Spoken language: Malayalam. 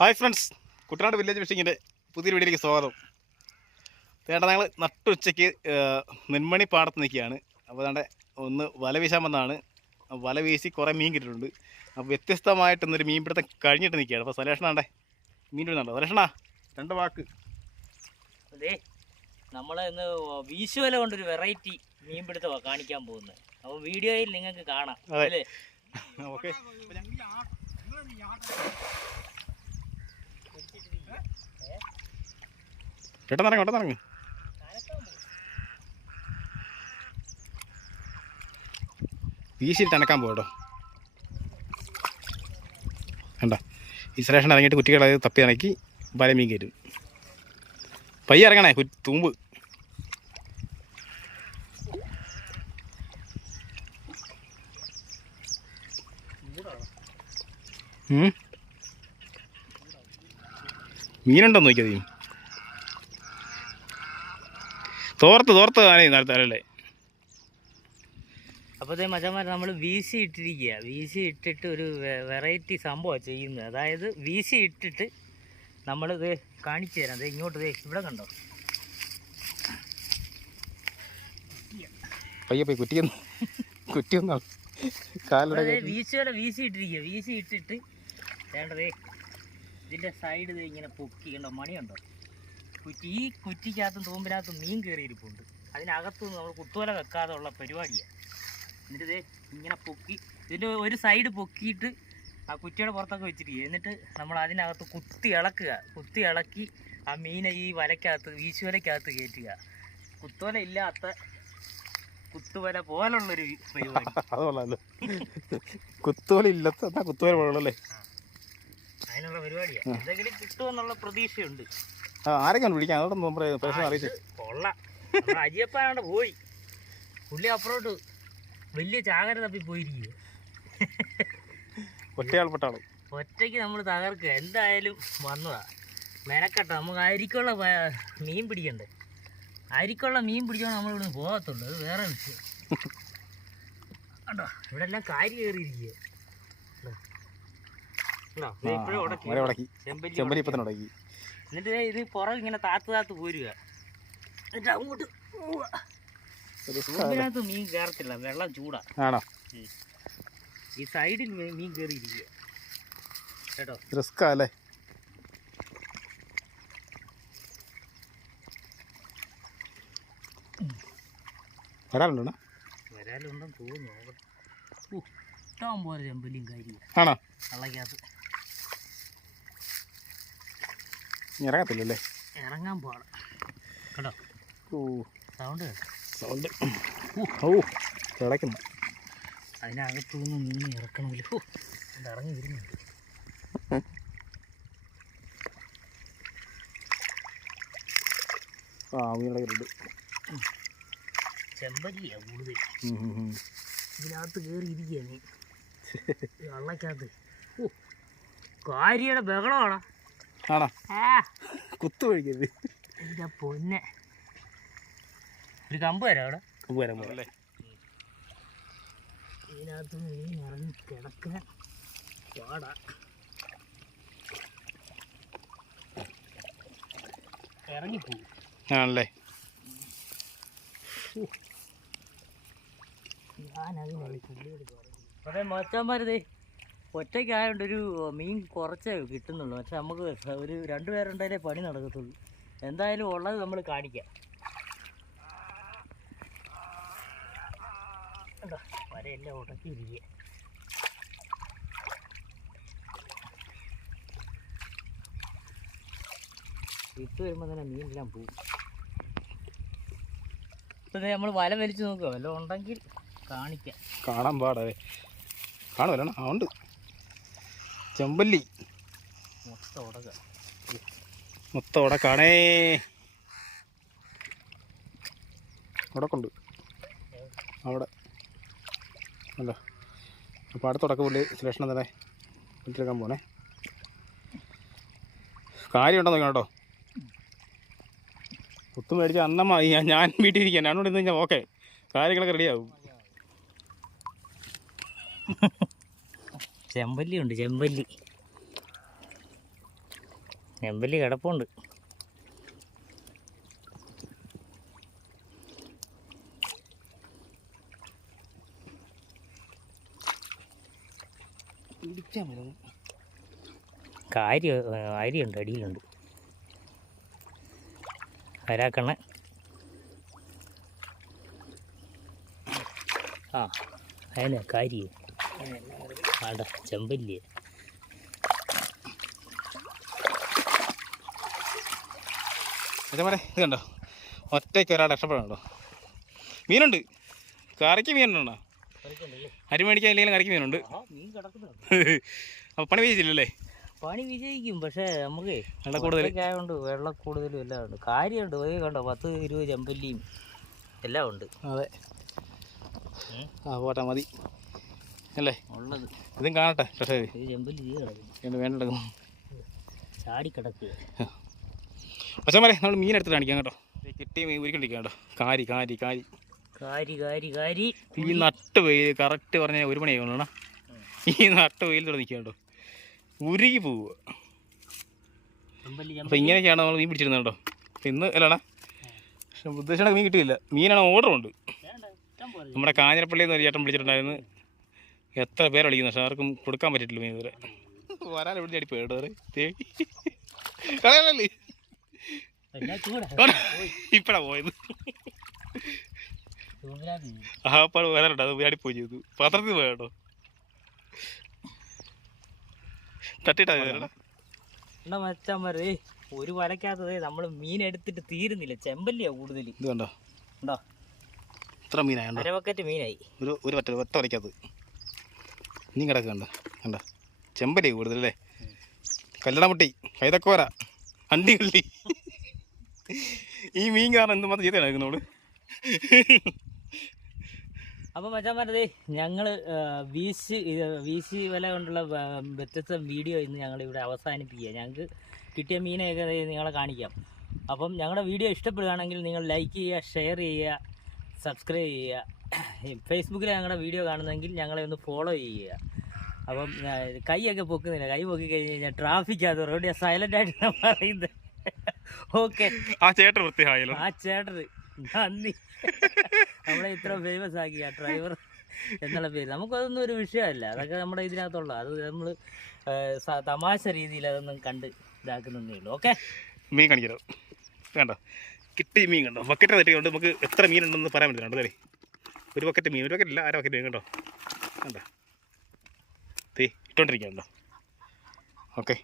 ഹായ് ഫ്രണ്ട്സ് കുട്ടനാട് വില്ലേജ് ഫിഷിങ്ങിന്റെ പുതിയൊരു വീഡിയോയിലേക്ക് സ്വാഗതം. ചേട്ടാ ഞങ്ങൾ നട്ടുച്ചയ്ക്ക് നെന്മണി പാടത്ത് നിൽക്കുകയാണ്. അപ്പോൾ അതാണ്ട് ഒന്ന് വല വീശാൻ വന്നാണ് വല വീശി കുറേ മീൻ കിട്ടിയിട്ടുണ്ട്. അപ്പോൾ വ്യത്യസ്തമായിട്ട് ഇന്നൊരു മീൻ പിടുത്തം കഴിഞ്ഞിട്ട് നിൽക്കുകയാണ്. അപ്പോൾ സലേഷനാണ്ടേ മീൻ പിടുന്നുണ്ടോ സലേഷണാ രണ്ട് വാക്ക്. അതെ നമ്മളെ ഇന്ന് വീശുവല കൊണ്ടൊരു വെറൈറ്റി മീൻ പിടുത്തമാണ് കാണിക്കാൻ പോകുന്നത്. അപ്പോൾ വീഡിയോയിൽ നിങ്ങൾക്ക് കാണാം അതെ. അല്ലേ? ഓക്കെ. ചേട്ടൻ നടങ്ങ ചേട്ടൻ നടങ്ങ വീശിയിട്ട് തണക്കാൻ പോകട്ടോ വേണ്ട ഈ സുരേഷൻ ഇറങ്ങിയിട്ട് കുറ്റികളെ തപ്പി ഇറക്കി വല മീൻ കയറ്റും. പയ്യ ഇറങ്ങണേ തൂമ്പ്. മീനുണ്ടോ നോക്കിയത് നീ തോർത്ത് തോർത്ത് അല്ലേ അപ്പോൾ അതേ മച്ചന്മാർ നമ്മൾ വീശി ഇട്ടിരിക്കുക വീശി ഇട്ടിട്ട് ഒരു വെറൈറ്റി സംഭവമാണ് ചെയ്യുന്നത്. അതായത് വീശി ഇട്ടിട്ട് നമ്മളിത് കാണിച്ചു തരാം. ദേ ഇങ്ങോട്ട് ദേ ഇവിടെ കണ്ടോ? പയ്യെ പോയി കുറ്റിയൊന്ന് കുറ്റിയൊന്നാ കാലിടെ അതെ വീശുവല വീശി ഇട്ടിരിക്കുക വീശി ഇട്ടിട്ട് വേണ്ടതേ ഇതിന്റെ സൈഡ് ദേ ഇങ്ങനെ പൊക്കി കണ്ടോ? മണിയുണ്ടോ? കുറ്റി ഈ കുറ്റിക്കകത്തും തൂമ്പിനകത്തും മീൻ കയറിയിരിപ്പുണ്ട്. അതിനകത്തുനിന്ന് നമ്മൾ കുത്തുവല വെക്കാതെ ഉള്ള പരിപാടിയാണ് എന്നിട്ട് ദേ ഇങ്ങനെ പൊക്കി ഇതിന്റെ ഒരു സൈഡ് പൊക്കിയിട്ട് ആ കുറ്റിയുടെ പുറത്തൊക്കെ വെച്ചിട്ട് എന്നിട്ട് നമ്മൾ അതിനകത്ത് കുത്തി ഇളക്കുക. കുത്തി ഇളക്കി ആ മീനെ ഈ വലക്കകത്ത് വീശുവലക്കകത്ത് കയറ്റുക. കുത്തുവല ഇല്ലാത്ത കുത്തുവല പോലുള്ളൊരു പരിപാടി. അത് കൊള്ളാമല്ലോ കുത്തുവല ഇല്ലാത്ത കുത്തുവല പോലുള്ള അതിനുള്ള പരിപാടിയാണ് എന്തെങ്കിലും കിട്ടുമെന്നുള്ള പ്രതീക്ഷയുണ്ട്. ആ വിളിക്കാം. അതോടെ നമ്മുടെ പ്രശ്നം അറിയിച്ചു. കൊള്ളാം. അജിയപ്പാണ്ട് പോയി. പുള്ളി അപ്പുറോട്ട് വലിയ ചാകര തപ്പി പോയിരിക്കുക ഒറ്റയാൾപ്പെട്ടാളും ഒറ്റയ്ക്ക് നമ്മൾ തകർക്കുക. എന്തായാലും വന്നതാ. മെനക്കെട്ട നമുക്ക് അരിക്കുള്ള മീൻ പിടിക്കണ്ടേ? അരിക്കുള്ള മീൻ പിടിക്കാൻ നമ്മൾ ഇവിടുന്ന് പോകത്തുള്ളൂ. അത് വേറെ വിഷയം. കണ്ടോ? ഇവിടെ എല്ലാം കാരി കയറിയിരിക്കുക ചെമ്പല്ലി ഇപ്പത്തന്നെ ഉടക്കി. എന്നിട്ട് ഇത് പുറം ഇങ്ങനെ താത്ത് താത്ത് പോരുക. എന്നിട്ട് അങ്ങോട്ട്. ഇതിനകത്ത് മീൻ കയറത്തില്ല വെള്ളം ചൂടാ. ആണോ? ഈ സൈഡിൽ മീൻ കയറിയിരിക്കുക കേട്ടോ? റിസ്ക് അല്ലേ? വരാറുണ്ടോ? വരാലുണ്ടെന്ന് തോന്നുന്നു. ഇഷ്ടം പോലെ ചെമ്പല്ലിയും കാര്യം ആണോ? വള്ളക്കകത്ത്. ഇറങ്ങത്തില്ലല്ലേ? ഇറങ്ങാൻ പാടാം കേട്ടോ ഓ. Sound sound. ഓ തിളയ്ക്കുന്നു. അതിനകത്തു നിന്ന് നീ ഇറക്കണമല്ലോ ഇറങ്ങി വരുന്നുണ്ട് ആ ഉണ്ട് ചെമ്പല്ലിയാ കൂടുതൽ. ഇതിനകത്ത് കയറി ഇരിക്കുക നീ. വെള്ളക്കകത്ത് ഓ കാര്യയുടെ ബഹളമാണോ? ആണോ? കുത്തു കഴിക്കരുത് എന്റെ പൊന്നെ. ഒരു കമ്പ് തരാം അവിടെ. വരാൻ പോലെ ഇതിനകത്ത് മീൻ ഇറങ്ങി കിടക്കാൻ പാടാ ഇറങ്ങിപ്പോവും ആണല്ലേ? അതെ മച്ചാന്മാരതേ ഒറ്റയ്ക്കായതുകൊണ്ട് ഒരു മീൻ കുറച്ചേ കിട്ടുന്നുള്ളൂ. പക്ഷെ നമുക്ക് ഒരു രണ്ടു പേരുണ്ടായാലേ പണി നടക്കത്തുള്ളൂ. എന്തായാലും ഉള്ളത് നമ്മൾ കാണിക്കാം. കണ്ടോ? വരയെല്ലാം ഉടക്കിയിരിക്കുക ഇട്ട് വരുമ്പോൾ തന്നെ മീനെല്ലാം പോകും ഇപ്പം നമ്മൾ വല വലിച്ചു നോക്കുക വല്ലതും ഉണ്ടെങ്കിൽ കാണിക്കാം. കാണാൻ പാടേ കാണുമല്ലോ ആ ഉണ്ട്. ചെമ്പല്ലി. മൊത്തം ഉടക്കാണേ. ഉടക്കുണ്ട്. അവിടെ. അല്ല അപ്പോൾ അടുത്ത ഉടക്ക പുള്ളി സെലക്ഷൻ തന്നെ വീട്ടിലെടുക്കാൻ പോണേ. കാര്യമുണ്ടോ നോക്കണം കേട്ടോ. കുത്തു മേടിച്ച അന്നമ്മ ഞാൻ വീട്ടിൽ ഇരിക്കാൻ ഞാനോട് ഇന്ന് ഓക്കെ. കാര്യങ്ങളൊക്കെ റെഡിയാവും ചെമ്പല്ലി ഉണ്ട് ചെമ്പല്ലി. ചെമ്പല്ലി കിടപ്പുണ്ട്. കാരി മതി. കാരി അരിയുണ്ട് അടിയിലുണ്ട്. വരാക്കണ്ണ. ആ അതിനെ കാരി ആടാ ചെമ്പല്ലേ ഇത് കണ്ടോ? ഒറ്റയ്ക്ക് ഒരാൾ രക്ഷപ്പെടണ്ടോ മീനുണ്ട്. കറിക്ക് മീനുണ്ടോ? അരി മേടിക്കാൻ ഇല്ലെങ്കിലും കറിക്ക് മീനുണ്ട്. അപ്പോൾ പണി വിജയിച്ചില്ലല്ലേ? പണി വിജയിക്കും പക്ഷേ നമുക്ക് വെള്ളം കൂടുതൽ ആയതുകൊണ്ട് വെള്ളം കൂടുതലും എല്ലാം ഉണ്ട്. കാര്യമുണ്ട് പോയി കണ്ടോ? പത്ത് ഇരുപത് ചെമ്പല്ലിയും എല്ലാം ഉണ്ട്. അതെ. ആ പോട്ടെ മതി. അല്ലേ? ഉള്ളത്. ഇതും കാണട്ടെ പക്ഷേ വേണ്ട വേണ്ട പക്ഷേ മരെ നമ്മൾ മീൻ എടുത്ത് കാണിക്കാം കേട്ടോ. കിട്ടിയ മീൻ ഉരുക്കൊണ്ടിരിക്കാം കേട്ടോ. കാരി കാരി കാരി. കാരി കാരി കാരി. ഈ നട്ട് വെയിൽ കറക്റ്റ് പറഞ്ഞാൽ ഒരു മണി കൊണ്ടാ ഈ നട്ട് വെയിൽ നിൽക്കുക കേട്ടോ. ഉരുകി പോവുക. അപ്പം ഇങ്ങനെയൊക്കെയാണ് നമ്മൾ മീൻ പിടിച്ചിരുന്നത് കേട്ടോ. ഇന്ന് അല്ലടാ പക്ഷെ ഉദ്ദേശിച്ച മീൻ കിട്ടിയില്ല. മീനാണ് ഓർഡർ ഉണ്ട് നമ്മുടെ കാഞ്ഞിരപ്പള്ളിയിൽ നിന്ന് ഒരു ചേട്ടൻ വിളിച്ചിട്ടുണ്ടായിരുന്നു. എത്ര പേര് വിളിക്കുന്നു? പക്ഷെ ആർക്കും കൊടുക്കാൻ പറ്റിയിട്ടില്ല മീൻ ഇതുവരെ. വരാൻ എവിടെ അടി പേടോ കളയല്ലേ ഇപ്പഴാ പോയത്. ആപ്പാട് വരാനുണ്ട്. അത് വേടി പോയി ചെയ്തു. പത്രത്തിൽ പോയാട്ടോ കേട്ടോ തട്ടിട്ടാ കയറടാ എന്നാ മച്ചാമാരെ ഒരു വലക്കകത്തത് നമ്മൾ മീൻ എടുത്തിട്ട് തീരുന്നില്ല. ചെമ്പല്ലിയാ കൂടുതൽ ഇത് കണ്ടോ? ഉണ്ടോ? ഇത്ര മീനായി. ഒരു ഒരു ഒറ്റ ഒറ്റ നീ കിടക്കുന്നുണ്ട്. കണ്ട? ചെമ്പലി കൂടുതലല്ലേ? കല്ലടമുട്ടി കൈതക്കോര അണ്ടികള്ളി ഈ മീൻ കാരണം എന്തുമാത്രം ചെയ്ത് നിൽക്കുന്നോട് അപ്പോൾ മച്ചാമാരതേ ഞങ്ങൾ വീശി വീശി വില കൊണ്ടുള്ള വ്യത്യസ്ത വീഡിയോ ഇന്ന് ഞങ്ങൾ ഇവിടെ അവസാനിപ്പിക്കുക ഞങ്ങൾക്ക് കിട്ടിയ മീനെയൊക്കെ ദേ നിങ്ങളെ കാണിക്കാം. അപ്പം ഞങ്ങളുടെ വീഡിയോ ഇഷ്ടപ്പെടുകയാണെങ്കിൽ നിങ്ങൾ ലൈക്ക് ചെയ്യുക ഷെയർ ചെയ്യുക സബ്സ്ക്രൈബ് ചെയ്യുക. ഫേസ്ബുക്കിൽ ഞങ്ങളുടെ വീഡിയോ കാണുന്നെങ്കിൽ ഞങ്ങളെ ഒന്ന് ഫോളോ ചെയ്യുക. അപ്പം കൈയൊക്കെ പൊക്കുന്നില്ല. കൈ പൊക്കി കഴിഞ്ഞ് കഴിഞ്ഞാൽ ട്രാഫിക് അത് റോഡ് സൈലന്റ് ആയിട്ട് പറയുന്നത്. ഓക്കെ ആ ചേട്ടൻ വൃത്തിയായാലും ആ ചേട്ടന് നന്ദി. നമ്മളെ ഇത്ര ഫേമസ് ആക്കി. ആ ഡ്രൈവർ എന്നുള്ള പേര്. നമുക്കതൊന്നും ഒരു വിഷയമല്ല. അതൊക്കെ നമ്മുടെ ഇതിനകത്തുള്ള. അത് നമ്മൾ തമാശ രീതിയിൽ അതൊന്നും കണ്ട് ഇതാക്കുന്നേ ഉള്ളൂ. ഓക്കെ മീൻ കാണിക്കാം വേണ്ട. കിട്ടി മീൻ കണ്ടോ? ബക്കറ്റ് തട്ടി കൊണ്ട് നമുക്ക് എത്ര മീൻ ഉണ്ടെന്ന് പറയാൻ പറ്റില്ല. കണ്ടോ? അല്ലേ ഒരു പക്കറ്റ് മീൻ ഒരു പക്കറ്റ് ഇല്ല അര പക്കറ്റ് മീൻ കണ്ടോ? കണ്ടോ? തീ ഇട്ടോണ്ടിരിക്കണ്ടോ ഓക്കെ